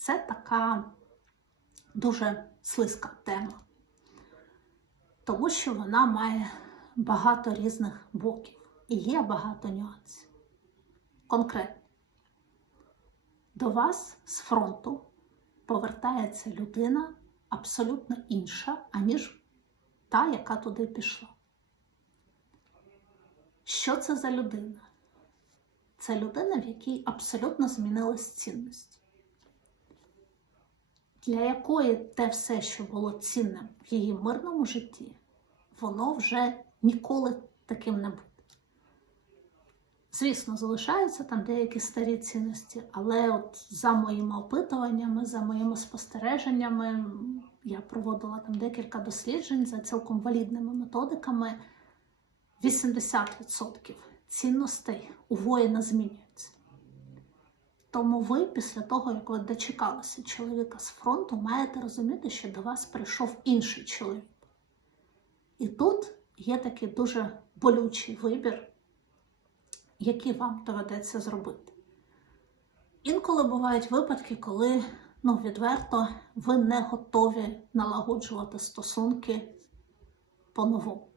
це така дуже слизька тема, тому що вона має багато різних боків і є багато нюансів. Конкретно, до вас з фронту повертається людина абсолютно інша, аніж та, яка туди пішла. Що це за людина? Це людина, в якій абсолютно змінились цінності, для якої те все, що було цінним в її мирному житті, воно вже ніколи таким не буде. Звісно, залишаються там деякі старі цінності, але от за моїми опитуваннями, за моїми спостереженнями, я проводила там декілька досліджень за цілком валідними методиками. 80% цінностей у воїна змінюються. Тому ви, після того, як ви дочекалися чоловіка з фронту, маєте розуміти, що до вас прийшов інший чоловік. І тут є такий дуже болючий вибір, який вам доведеться зробити. Інколи бувають випадки, коли ну, відверто ви не готові налагоджувати стосунки по-новому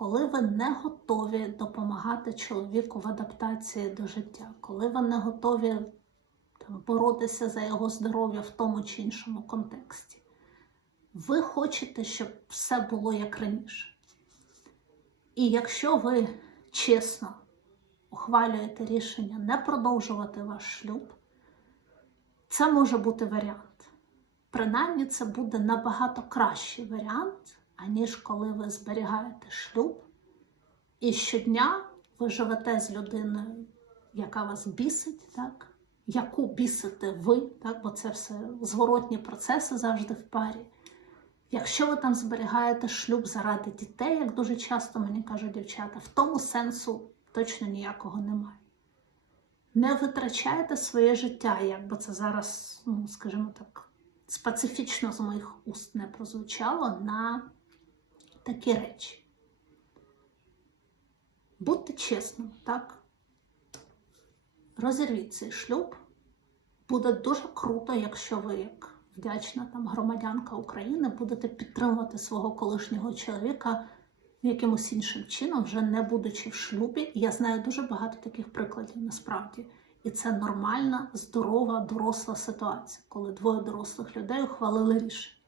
коли ви не готові допомагати чоловіку в адаптації до життя, коли ви не готові там, боротися за його здоров'я в тому чи іншому контексті, ви хочете, щоб все було як раніше. І якщо ви чесно ухвалюєте рішення не продовжувати ваш шлюб, це може бути варіант. Принаймні, це буде набагато кращий варіант аніж коли ви зберігаєте шлюб, і щодня ви живете з людиною, яка вас бісить, так? яку бісите ви, так? бо це все зворотні процеси завжди в парі. Якщо ви там зберігаєте шлюб заради дітей, як дуже часто мені кажуть дівчата, в тому сенсу точно ніякого немає. Не витрачайте своє життя, як би це зараз, ну, скажімо так, специфічно з моїх уст не прозвучало на такі речі. Будьте чесним, так? Розірвіть цей шлюб. Буде дуже круто, якщо ви, як вдячна там громадянка України, будете підтримувати свого колишнього чоловіка якимось іншим чином, вже не будучи в шлюбі. Я знаю дуже багато таких прикладів насправді. І це нормальна, здорова, доросла ситуація, коли двоє дорослих людей ухвалили рішення.